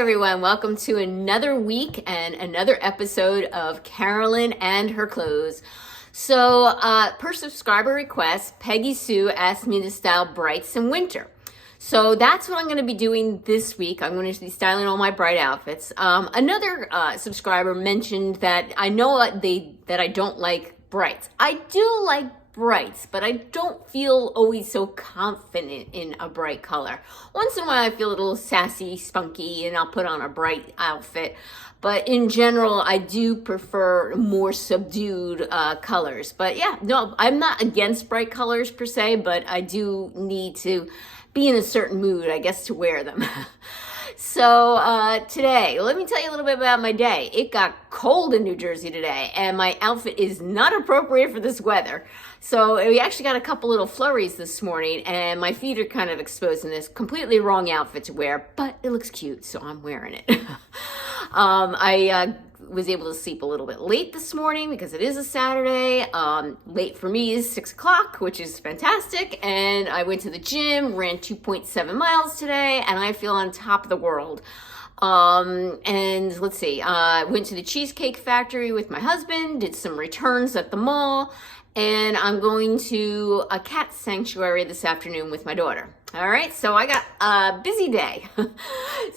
everyone, welcome to another week and another episode of Carolyn and her clothes. So per subscriber request, Peggy Sue asked me to style brights in winter. So that's what I'm going to be doing this week. I'm going to be styling all my bright outfits. Another subscriber mentioned that I know that I don't like brights. I do like brights, but I don't feel always so confident in a bright color. Once in a while I feel a little sassy, spunky, and I'll put on a bright outfit. But in general, I do prefer more subdued colors. But yeah, no, I'm not against bright colors per se, but I do need to be in a certain mood, I guess, to wear them. So today, let me tell you a little bit about my day. It got cold in New Jersey today, and my outfit is not appropriate for this weather. So we actually got a couple little flurries this morning, and my feet are kind of exposed in this completely wrong outfit to wear, but it looks cute, so I'm wearing it. I was able to sleep a little bit late this morning because it is a Saturday. Late for me is 6 o'clock, which is fantastic. And I went to the gym, ran 2.7 miles today, and I feel on top of the world. And let's see, went to the Cheesecake Factory with my husband, did some returns at the mall, and I'm going to a cat sanctuary this afternoon with my daughter. All right, so I got a busy day.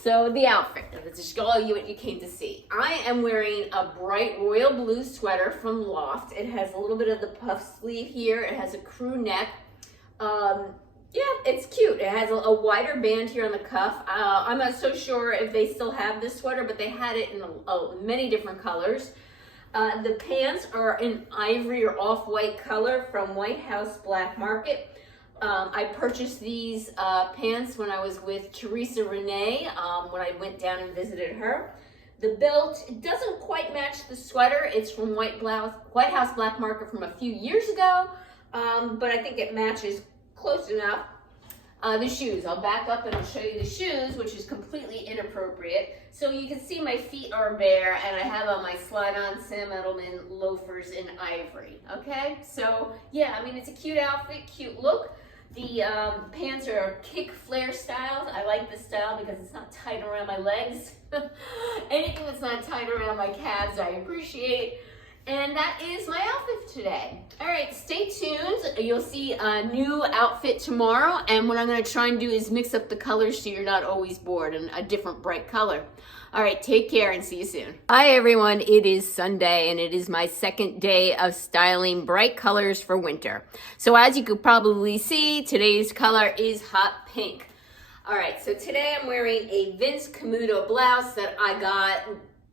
So the outfit, let's just show you what you came to see. I am wearing a bright royal blue sweater from Loft. It has a little bit of the puff sleeve here. It has a crew neck. Yeah, it's cute. It has a wider band here on the cuff. I'm not so sure if they still have this sweater, but they had it in many different colors. The pants are an ivory or off-white color from White House Black Market. I purchased these pants when I was with Teresa Renee when I went down and visited her. The belt, it doesn't quite match the sweater. It's from White House Black Market from a few years ago, but I think it matches close enough. The shoes, I'll back up and I'll show you the shoes, which is completely inappropriate. So you can see my feet are bare, and I have on my slide-on Sam Edelman loafers in ivory, okay? So yeah, I mean, it's a cute outfit, cute look. The pants are kick flare styles. I like this style because it's not tight around my legs. Anything that's not tight around my calves, I appreciate. And that is my outfit today. All right, stay tuned. You'll see a new outfit tomorrow. And what I'm gonna try and do is mix up the colors so you're not always bored and a different bright color. All right, take care and see you soon. Hi everyone, it is Sunday and it is my second day of styling bright colors for winter. So as you could probably see, today's color is hot pink. All right, so today I'm wearing a Vince Camuto blouse that I got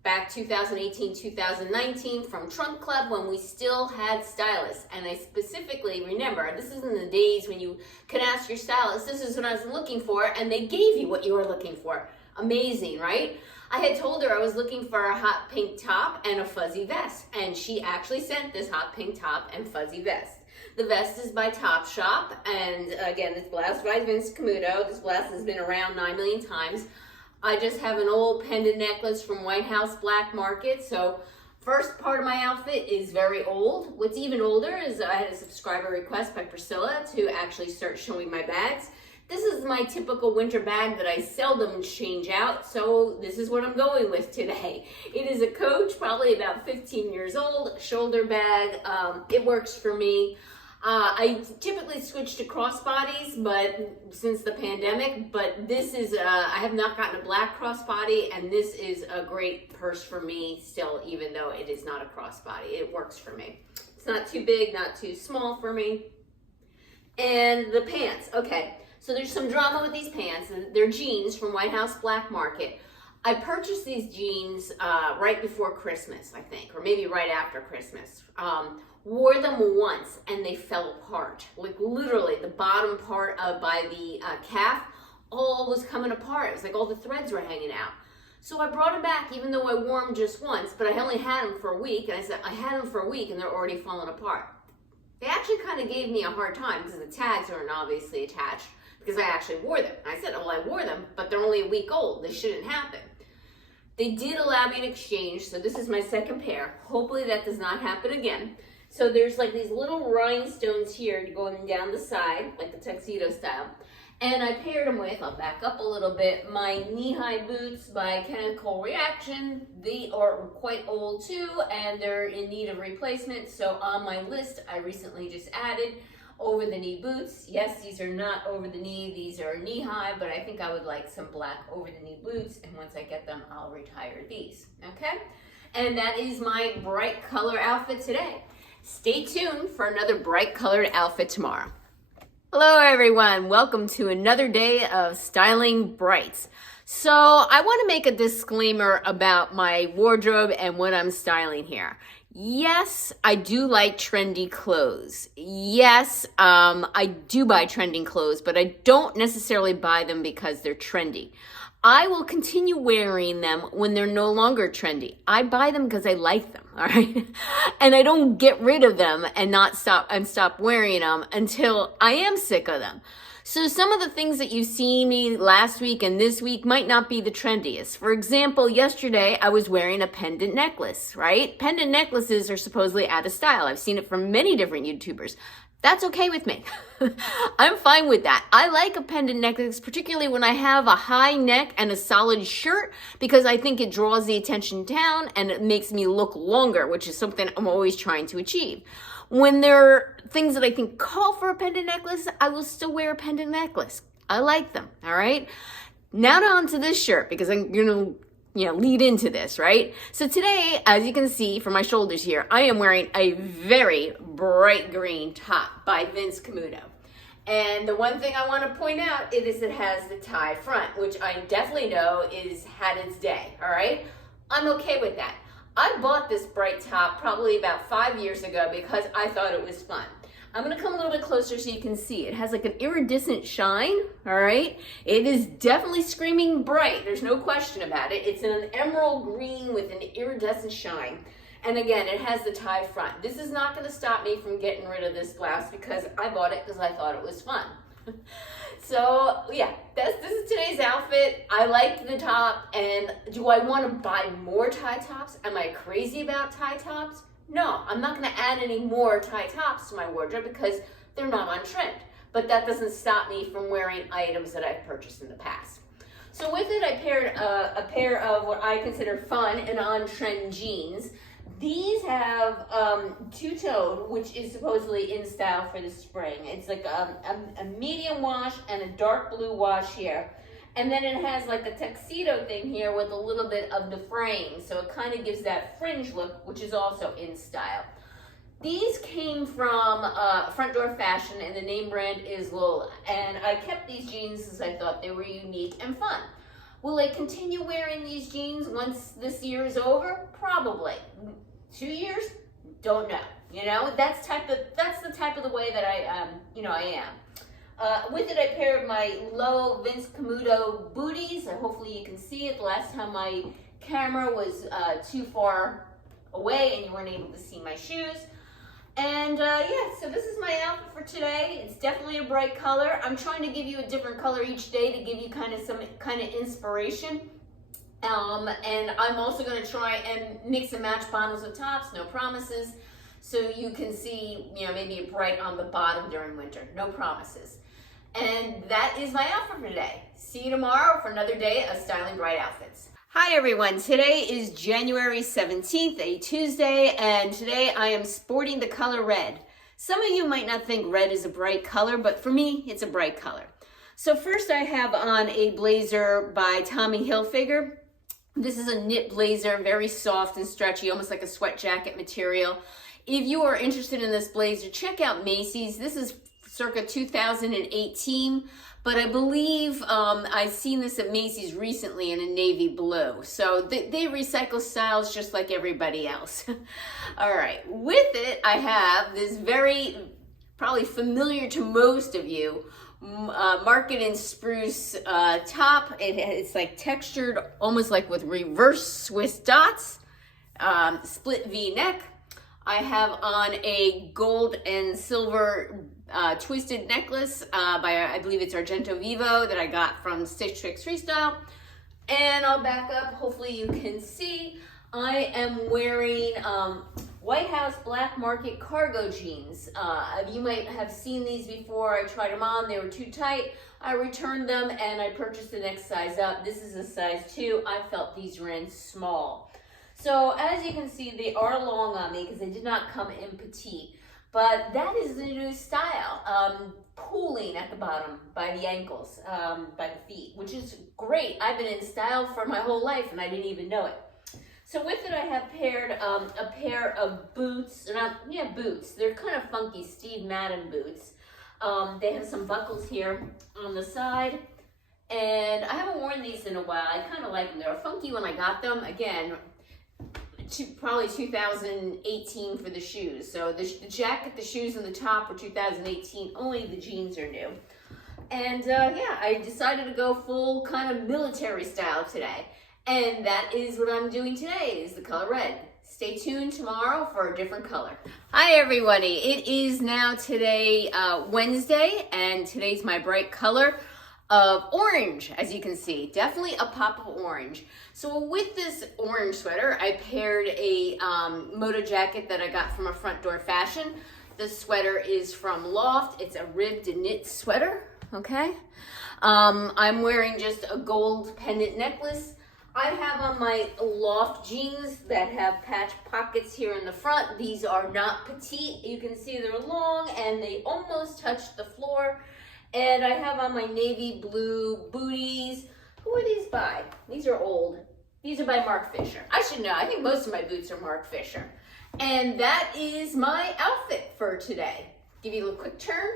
back 2018, 2019 from Trunk Club when we still had stylists. And I specifically remember, this is in the days when you could ask your stylist, this is what I was looking for, and they gave you what you were looking for. Amazing, right? I had told her I was looking for a hot pink top and a fuzzy vest, and she actually sent this hot pink top and fuzzy vest. The vest is by Topshop, and again, this blouse by Vince Camuto. This blouse has been around 9 million times. I just have an old pendant necklace from White House Black Market. So first part of my outfit is very old. What's even older is I had a subscriber request by Priscilla to actually start showing my bags. This is my typical winter bag that I seldom change out, so this is what I'm going with today. It is a Coach, probably about 15 years old, shoulder bag. It works for me. I typically switch to crossbodies, but since the pandemic, but this is, I have not gotten a black crossbody, and this is a great purse for me still, even though it is not a crossbody. It works for me. It's not too big, not too small for me. And the pants, okay. So there's some drama with these pants. They're jeans from White House Black Market. I purchased these jeans right before Christmas, I think, or maybe right after Christmas. Wore them once and they fell apart. Like literally the bottom part by the calf, all was coming apart. It was like all the threads were hanging out. So I brought them back even though I wore them just once, but I only had them for a week. And I said, I had them for a week and they're already falling apart. They actually kind of gave me a hard time because the tags aren't obviously attached because I actually wore them. I said, well, I wore them, but they're only a week old. They shouldn't happen. They did allow me to exchange, so this is my second pair. Hopefully that does not happen again. So there's like these little rhinestones here going down the side, like the tuxedo style. And I paired them with, I'll back up a little bit, my knee-high boots by Chemical Reaction. They are quite old too, and they're in need of replacement. So on my list, I recently just added over-the-knee boots. Yes, these are not over-the-knee, these are knee-high, but I think I would like some black over-the-knee boots, and once I get them, I'll retire these, okay? And that is my bright color outfit today. Stay tuned for another bright colored outfit tomorrow. Hello everyone, welcome to another day of Styling Brights. So I want to make a disclaimer about my wardrobe and what I'm styling here. Yes, I do like trendy clothes. Yes, I do buy trending clothes, but I don't necessarily buy them because they're trendy. I will continue wearing them when they're no longer trendy. I buy them because I like them, all right? And I don't get rid of them and stop wearing them until I am sick of them. So some of the things that you've seen me last week and this week might not be the trendiest. For example, yesterday I was wearing a pendant necklace, right? Pendant necklaces are supposedly out of style. I've seen it from many different YouTubers. That's okay with me. I'm fine with that. I like a pendant necklace, particularly when I have a high neck and a solid shirt, because I think it draws the attention down and it makes me look longer, which is something I'm always trying to achieve. When there are things that I think call for a pendant necklace, I will still wear a pendant necklace. I like them, all right? Now on to this shirt, because I'm going to lead into this, right? So today, as you can see from my shoulders here, I am wearing a very bright green top by Vince Camuto. And the one thing I want to point out is it has the tie front, which I definitely know had its day, all right? I'm okay with that. I bought this bright top probably about 5 years ago because I thought it was fun. I'm gonna come a little bit closer so you can see. It has like an iridescent shine, all right? It is definitely screaming bright, there's no question about it. It's in an emerald green with an iridescent shine. And again, it has the tie front. This is not gonna stop me from getting rid of this blouse because I bought it because I thought it was fun. So yeah, this is today's outfit. I like the top, and do I wanna buy more tie tops? Am I crazy about tie tops? No, I'm not going to add any more tie tops to my wardrobe because they're not on trend. But that doesn't stop me from wearing items that I've purchased in the past. So with it, I paired a pair of what I consider fun and on-trend jeans. These have two-tone, which is supposedly in style for the spring. It's like a medium wash and a dark blue wash here. And then it has like a tuxedo thing here with a little bit of the frame. So it kind of gives that fringe look, which is also in style. These came from Front Door Fashion, and the name brand is Lola. And I kept these jeans because I thought they were unique and fun. Will I continue wearing these jeans once this year is over? Probably. 2 years? Don't know. You know, that's the type of the way that I am. With it, I paired my low Vince Camuto booties. Hopefully you can see it. The last time my camera was too far away and you weren't able to see my shoes. And yeah, so this is my outfit for today. It's definitely a bright color. I'm trying to give you a different color each day to give you some kind of inspiration. And I'm also going to try and mix and match bottoms with tops, no promises. So you can see, maybe a bright on the bottom during winter, no promises. And that is my outfit for today. See you tomorrow for another day of Styling Bright Outfits. Hi everyone, today is January 17th, a Tuesday, and today I am sporting the color red. Some of you might not think red is a bright color, but for me, it's a bright color. So first I have on a blazer by Tommy Hilfiger. This is a knit blazer, very soft and stretchy, almost like a sweat jacket material. If you are interested in this blazer, check out Macy's. This is circa 2018, but I believe I've seen this at Macy's recently in a navy blue. So they recycle styles just like everybody else. All right, with it, I have this very, probably familiar to most of you, Market in Spruce top. It's like textured, almost like with reverse Swiss dots, split V-neck. I have on a gold and silver twisted necklace by, I believe it's Argento Vivo, that I got from Stitch Fix Freestyle. And I'll back up, hopefully you can see. I am wearing White House Black Market cargo jeans. You might have seen these before. I tried them on, they were too tight. I returned them and I purchased the next size up. This is a size 2. I felt these ran small. So as you can see, they are long on me because they did not come in petite. But that is the new style. Pooling at the bottom by the ankles, by the feet, which is great. I've been in style for my whole life and I didn't even know it. So with it, I have paired a pair of boots. Boots. They're kind of funky Steve Madden boots. They have some buckles here on the side. And I haven't worn these in a while. I kind of like them. They were funky when I got them. Again, probably 2018 for the shoes. So the jacket, the shoes, and the top were 2018. Only the jeans are new. And yeah, I decided to go full kind of military style today. And that is what I'm doing today, is the color red. Stay tuned tomorrow for a different color. Hi everybody, it is now today Wednesday, and today's my bright color of orange, as you can see. Definitely a pop of orange. So with this orange sweater, I paired a moto jacket that I got from a Front Door Fashion. This sweater is from Loft. It's a ribbed knit sweater, okay? I'm wearing just a gold pendant necklace. I have on my Loft jeans that have patch pockets here in the front. These are not petite. You can see they're long and they almost touch the floor. And I have on my navy blue booties. Who are these by? These are old. These are by Mark Fisher. I should know. I think most of my boots are Mark Fisher. And that is my outfit for today. Give you a little quick turn.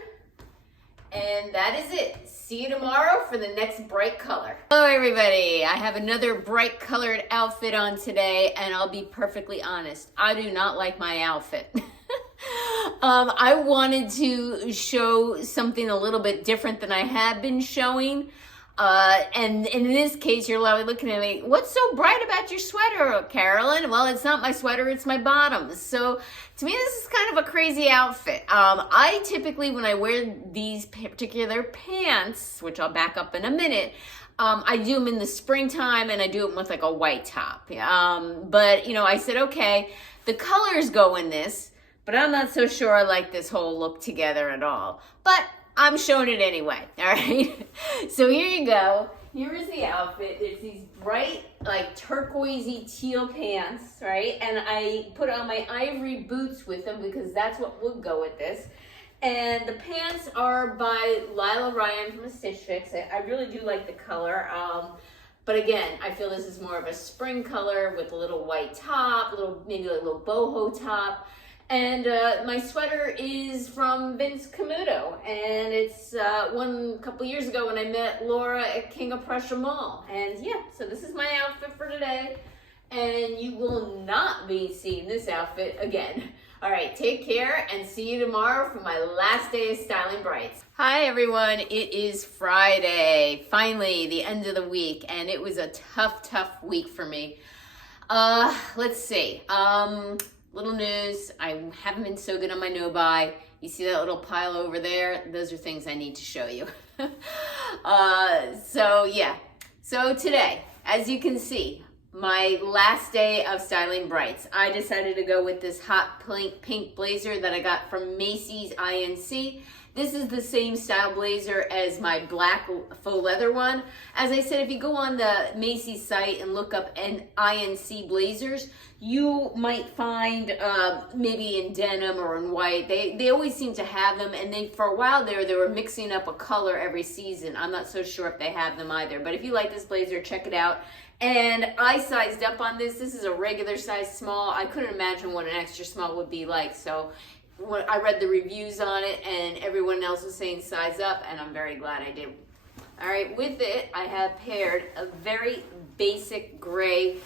And that is it. See you tomorrow for the next bright color. Hello everybody, I have another bright colored outfit on today, and I'll be perfectly honest, I do not like my outfit. I wanted to show something a little bit different than I have been showing. And in this case, you're probably looking at me, what's so bright about your sweater, Carolyn? Well, it's not my sweater, it's my bottoms. So to me, this is kind of a crazy outfit. I typically, when I wear these particular pants, which I'll back up in a minute, I do them in the springtime and I do them with like a white top. But you know, I said, okay, the colors go in this, but I'm not so sure I like this whole look together at all. But I'm showing it anyway, all right? So here you go. Here is the outfit. It's these bright, like turquoisey teal pants, right? And I put on my ivory boots with them because that's what would go with this. And the pants are by Lila Ryan from Stitch Fix. I really do like the color. But again, I feel this is more of a spring color with a little white top, maybe a little boho top. And my sweater is from Vince Camuto, and it's one a couple years ago when I met Laura at King of Prussia Mall. And yeah, so this is my outfit for today, and you will not be seeing this outfit again. All right, take care and see you tomorrow for my last day of Styling Brights. Hi everyone, it is Friday, finally the end of the week, and it was a tough week for me. Let's see. Little news, I haven't been so good on my no-buy. You see that little pile over there? Those are things I need to show you. So yeah, so today, as you can see, my last day of Styling Brights, I decided to go with this hot pink blazer that I got from Macy's INC. This is the same style blazer as my black faux leather one. As I said, if you go on the Macy's site and look up INC blazers, you might find maybe in denim or in white. They always seem to have them, and for a while there, they were mixing up a color every season. I'm not so sure if they have them either, but if you like this blazer, check it out. And I sized up on this. This is a regular size small. I couldn't imagine what an extra small would be like, so when I read the reviews on it and everyone else was saying size up, and I'm very glad I did. All right, with it, I have paired a very basic gray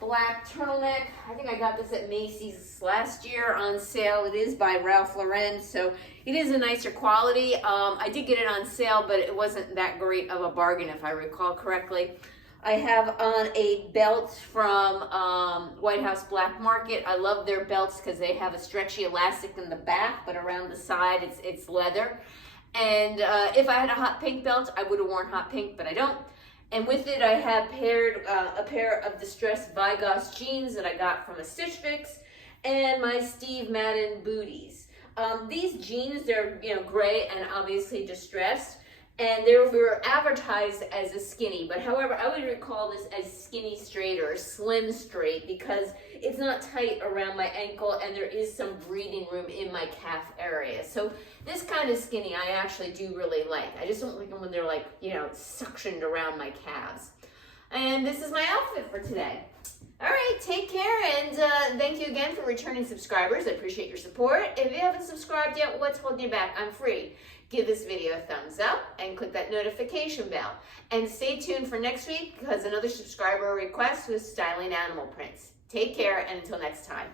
black turtleneck. I think I got this at Macy's last year on sale. It is by Ralph Lauren, so it is a nicer quality. I did get it on sale, but it wasn't that great of a bargain if I recall correctly. I have on a belt from White House Black Market. I love their belts because they have a stretchy elastic in the back, but around the side it's leather. And if I had a hot pink belt, I would have worn hot pink, but I don't. And with it, I have paired a pair of distressed Vigos jeans that I got from a Stitch Fix. and my Steve Madden booties. These jeans, they're gray and obviously distressed, and they were advertised as a skinny, but however, I would recall this as skinny straight or slim straight because it's not tight around my ankle and there is some breathing room in my calf area. So this kind of skinny I actually do really like. I just don't like them when they're like, suctioned around my calves. And this is my outfit for today. All right, take care, and thank you again for returning subscribers. I appreciate your support. If you haven't subscribed yet, what's holding you back? I'm free. Give this video a thumbs up and click that notification bell. And stay tuned for next week because another subscriber request was styling animal prints. Take care, and until next time.